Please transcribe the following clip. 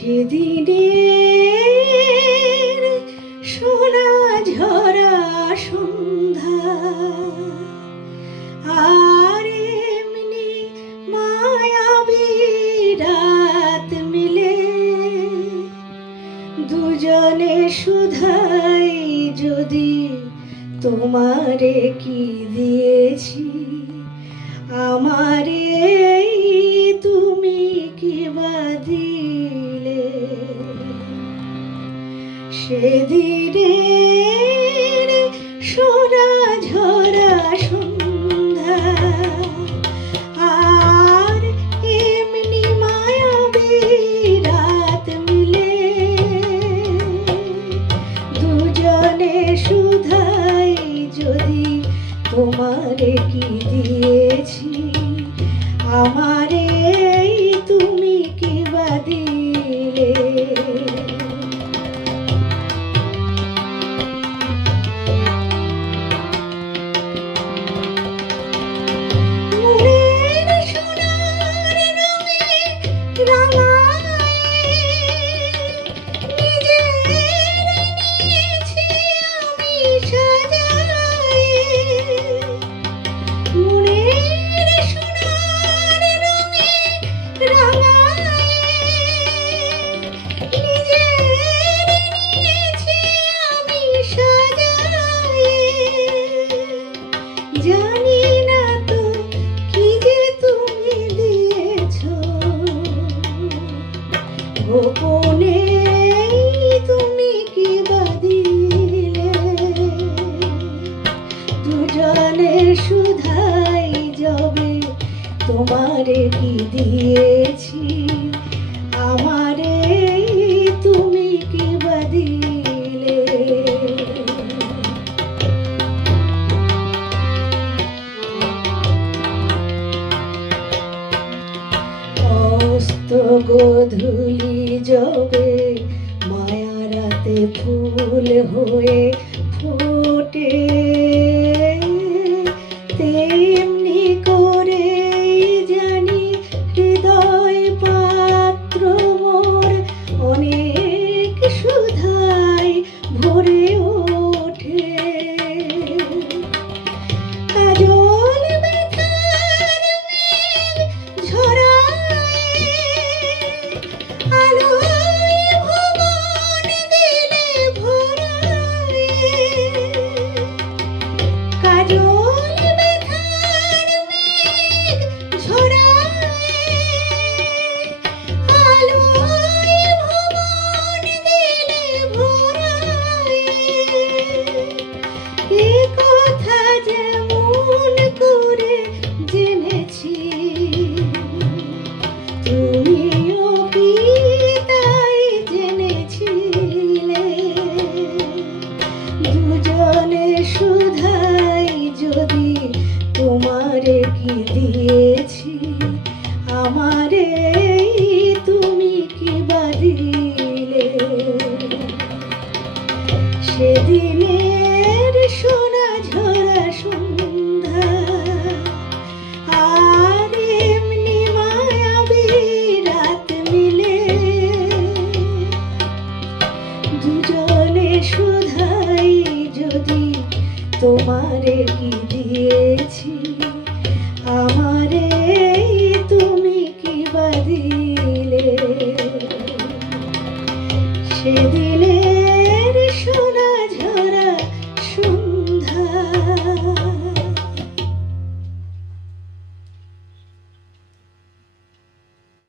সেদিনের সোনা ঝরা সন্ধ্যা আর এমনি মায়াবী রাত মিলে দুজনে শুধাই যদি তোমারে কি দিয়েছি আমারে তুমি কি বা দিলে সেদিনের সোনা ঝরা সন্ধ্যা আর এমনি মায়াবী রাত মিলে দুজনে শুধাই যদি তোমারে কি দিয়েছি আমারে তুমি কি বা দিলে জানি না তো কি যে তুমি দিয়েছো গোপনে তুমি কি বা দিলে দুজনে শুধাই যাবে তোমারে কি দিয়েছি আমারে তুমি কি বা দিলে গোধূলি যবে মায়া রাতে ফুল হয়ে ফোটে তেমনি করে জানি হৃদয় পাত্র মোর অনেক সুধায় ভরে ওঠে কাজল ব্যথার মেঘ ঝরা শুধাই যদি তোমারে কি দিয়ে